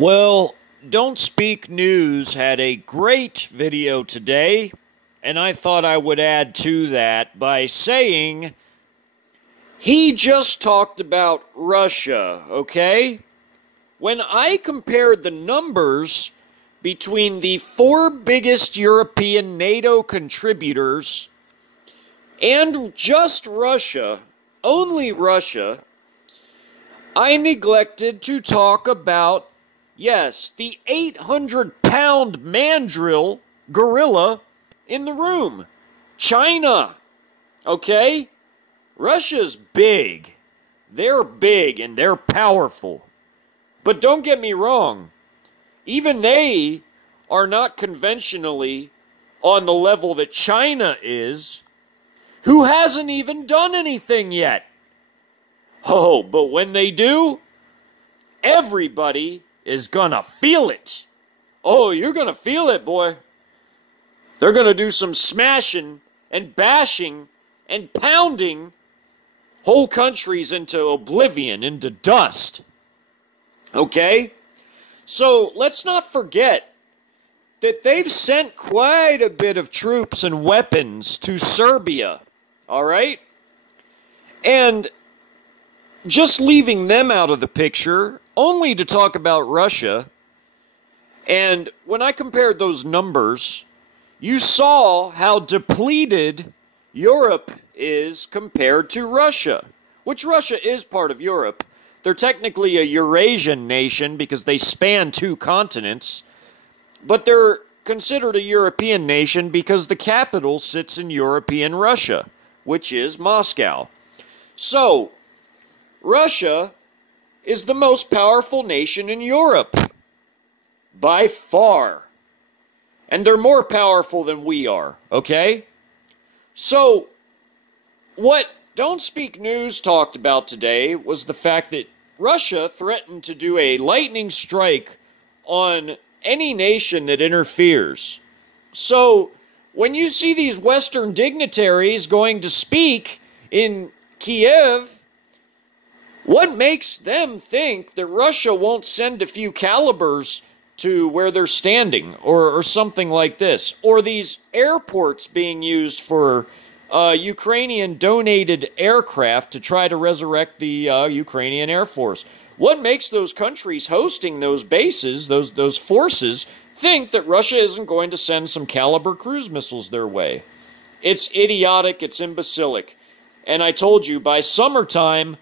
Well, Don't Speak News had a great video today, and I thought I would add to that by saying he just talked about Russia, okay? When I compared the numbers between the four biggest European NATO contributors and just Russia, only Russia, I neglected to talk about, yes, the 800-pound mandrill gorilla in the room. China. Okay? Russia's big. They're big and they're powerful. But don't get me wrong. Even they are not conventionally on the level that China is, who hasn't even done anything yet. Oh, but when they do, everybody is gonna feel it. Oh, you're gonna feel it, boy. They're gonna do some smashing and bashing and pounding whole countries into oblivion, into dust. Okay? So let's not forget that they've sent quite a bit of troops and weapons to Serbia. All right? And just leaving them out of the picture, only to talk about Russia. And when I compared those numbers, you saw how depleted Europe is compared to Russia, which Russia is part of Europe. They're technically a Eurasian nation because they span two continents, but they're considered a European nation because the capital sits in European Russia, which is Moscow. So, Russia is the most powerful nation in Europe, by far. And they're more powerful than we are, okay? So, what Don't Speak News talked about today was the fact that Russia threatened to do a lightning strike on any nation that interferes. So, when you see these Western dignitaries going to speak in Kiev, what makes them think that Russia won't send a few calibers to where they're standing, or something like this? Or these airports being used for Ukrainian-donated aircraft to try to resurrect the Ukrainian Air Force. What makes those countries hosting those bases, those forces, think that Russia isn't going to send some caliber cruise missiles their way? It's idiotic, it's imbecilic. And I told you, by summertime,